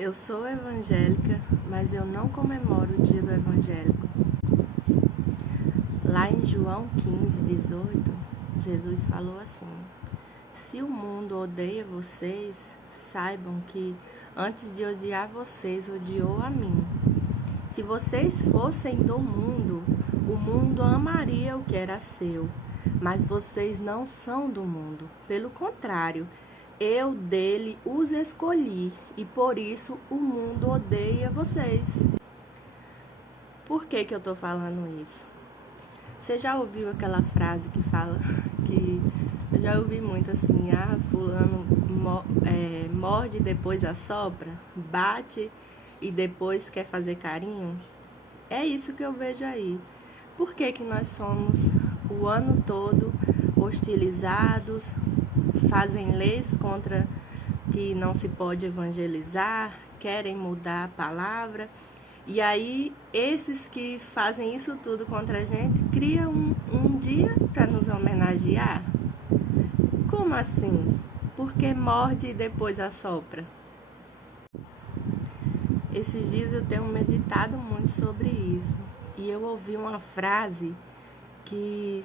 Eu sou evangélica, mas eu não comemoro o dia do evangélico. Lá em João 15:18, Jesus falou assim: se o mundo odeia vocês, saibam que antes de odiar vocês, odiou a mim. Se vocês fossem do mundo, o mundo amaria o que era seu, mas vocês não são do mundo. Pelo contrário, eu dele os escolhi e por isso o mundo odeia vocês. Por que eu tô falando isso? Você já ouviu aquela frase que fala que eu já ouvi muito assim: fulano morde e depois assopra, bate e depois quer fazer carinho? É isso que eu vejo aí. Por que nós somos o ano todo hostilizados, fazem leis contra que não se pode evangelizar, querem mudar a palavra, e aí esses que fazem isso tudo contra a gente criam um dia para nos homenagear? Como assim? Porque morde e depois assopra? Esses dias eu tenho meditado muito sobre isso e eu ouvi uma frase que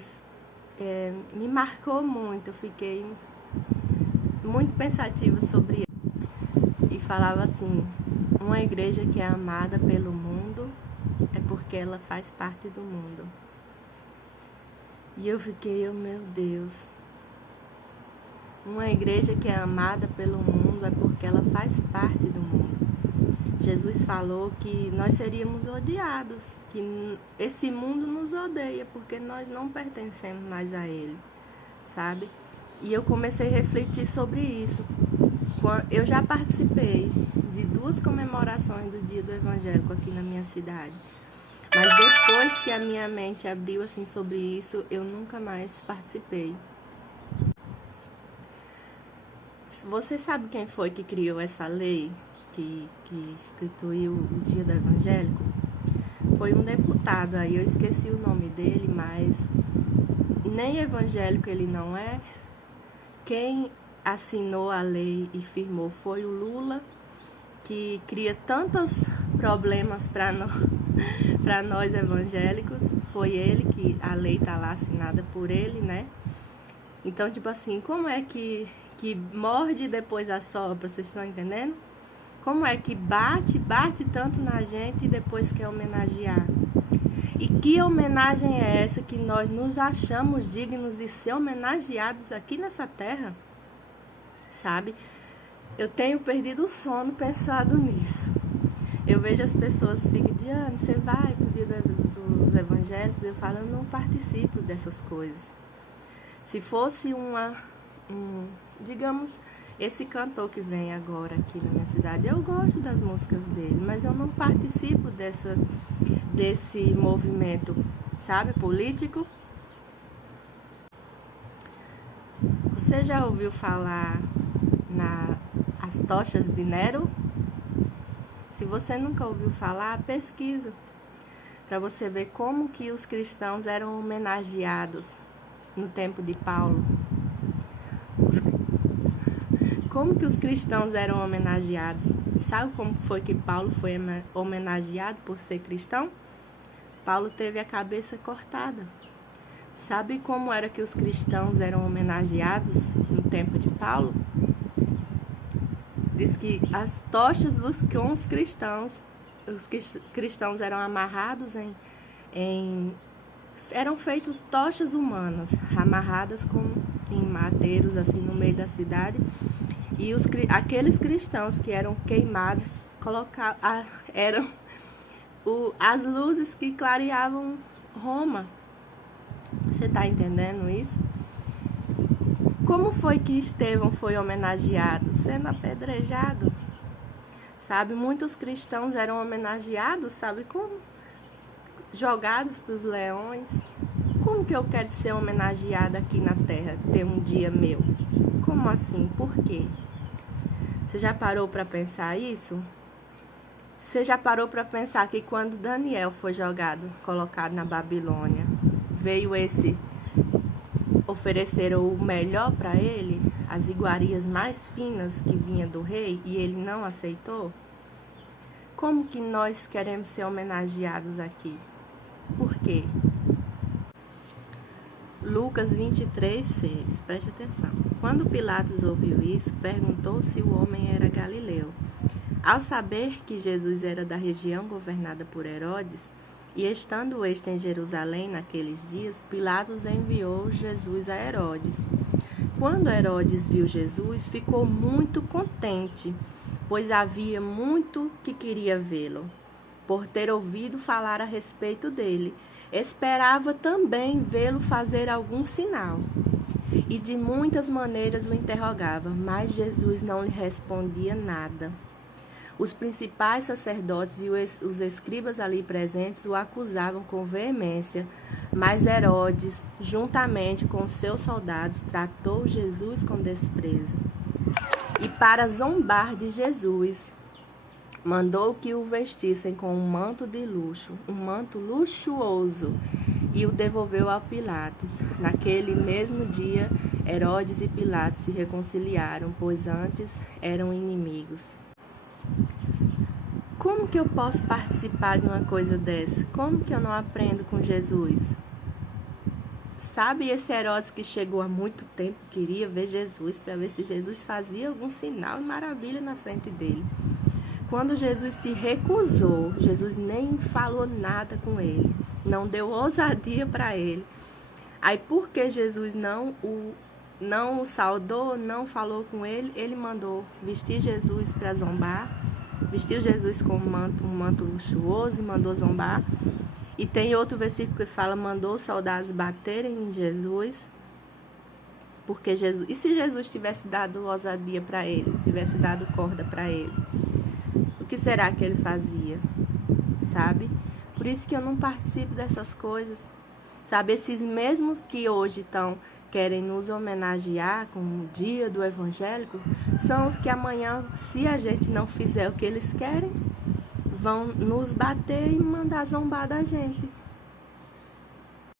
me marcou muito. Eu fiquei muito pensativa sobre ele. E falava assim: uma igreja que é amada pelo mundo é porque ela faz parte do mundo. E eu fiquei, meu Deus, uma igreja que é amada pelo mundo é porque ela faz parte do mundo. Jesus falou que nós seríamos odiados, que esse mundo nos odeia porque nós não pertencemos mais a ele, sabe? E eu comecei a refletir sobre isso. Eu já participei de 2 comemorações do Dia do Evangélico aqui na minha cidade, mas depois que a minha mente abriu assim sobre isso, eu nunca mais participei. Você sabe quem foi que criou essa lei que instituiu o Dia do Evangélico? Foi um deputado aí, eu esqueci o nome dele, mas nem evangélico ele não é. Quem assinou a lei e firmou foi o Lula, que cria tantos problemas para nós evangélicos. Foi ele que a lei tá lá assinada por ele, né? Então, tipo assim, como é que morde e depois assopra? Vocês estão entendendo? Como é que bate tanto na gente e depois quer homenagear? E que homenagem é essa que nós nos achamos dignos de ser homenageados aqui nessa terra? Sabe? Eu tenho perdido o sono pensado nisso. Eu vejo as pessoas ficam Diane, você vai pro dia dos evangelhos? Eu falo, eu não participo dessas coisas. Se fosse digamos, esse cantor que vem agora aqui na minha cidade, eu gosto das músicas dele, mas eu não participo desse movimento, sabe, político. Você já ouviu falar as tochas de Nero? Se você nunca ouviu falar, pesquisa, para você ver como que os cristãos eram homenageados no tempo de Paulo. Como que os cristãos eram homenageados? Sabe como foi que Paulo foi homenageado por ser cristão? Paulo teve a cabeça cortada. Sabe como era que os cristãos eram homenageados no tempo de Paulo? Diz que as tochas com os cristãos eram amarrados eram feitas tochas humanas, amarradas em madeiros assim no meio da cidade. E aqueles cristãos que eram queimados eram as luzes que clareavam Roma. Você está entendendo isso? Como foi que Estevão foi homenageado? Sendo apedrejado. Sabe, muitos cristãos eram homenageados, sabe como? Jogados para os leões. Como que eu quero ser homenageada aqui na terra, ter um dia meu? Como assim? Por quê? Você já parou para pensar isso? Você já parou para pensar que quando Daniel foi colocado na Babilônia, veio ofereceram o melhor para ele, as iguarias mais finas que vinha do rei, e ele não aceitou? como que nós queremos ser homenageados aqui? Por quê? Lucas 23:6, preste atenção. Quando Pilatos ouviu isso, perguntou se o homem era galileu. Ao saber que Jesus era da região governada por Herodes, e estando este em Jerusalém naqueles dias, Pilatos enviou Jesus a Herodes. Quando Herodes viu Jesus, ficou muito contente, pois havia muito que queria vê-lo, por ter ouvido falar a respeito dele. Esperava também vê-lo fazer algum sinal. E de muitas maneiras o interrogava, mas Jesus não lhe respondia nada. Os principais sacerdotes e os escribas ali presentes o acusavam com veemência, mas Herodes, juntamente com seus soldados, tratou Jesus com desprezo. E para zombar de Jesus, mandou que o vestissem com um manto de luxo, um manto luxuoso, e o devolveu a Pilatos. Naquele mesmo dia, Herodes e Pilatos se reconciliaram, pois antes eram inimigos. Como que eu posso participar de uma coisa dessa? Como que eu não aprendo com Jesus? Sabe esse Herodes que chegou há muito tempo, queria ver Jesus, para ver se Jesus fazia algum sinal e maravilha na frente dele. Quando Jesus se recusou, Jesus nem falou nada com ele, não deu ousadia para ele. Aí, porque Jesus não o saudou, não falou com ele, ele mandou vestir Jesus para zombar, vestiu Jesus com um manto luxuoso e mandou zombar. E tem outro versículo que fala, mandou os soldados baterem em Jesus, porque Jesus... E se Jesus tivesse dado ousadia para ele, tivesse dado corda para ele, o que será que ele fazia? Sabe? Por isso que eu não participo dessas coisas. Sabe, esses mesmos que hoje querem nos homenagear com o dia do evangélico, são os que amanhã, se a gente não fizer o que eles querem, vão nos bater e mandar zombar da gente.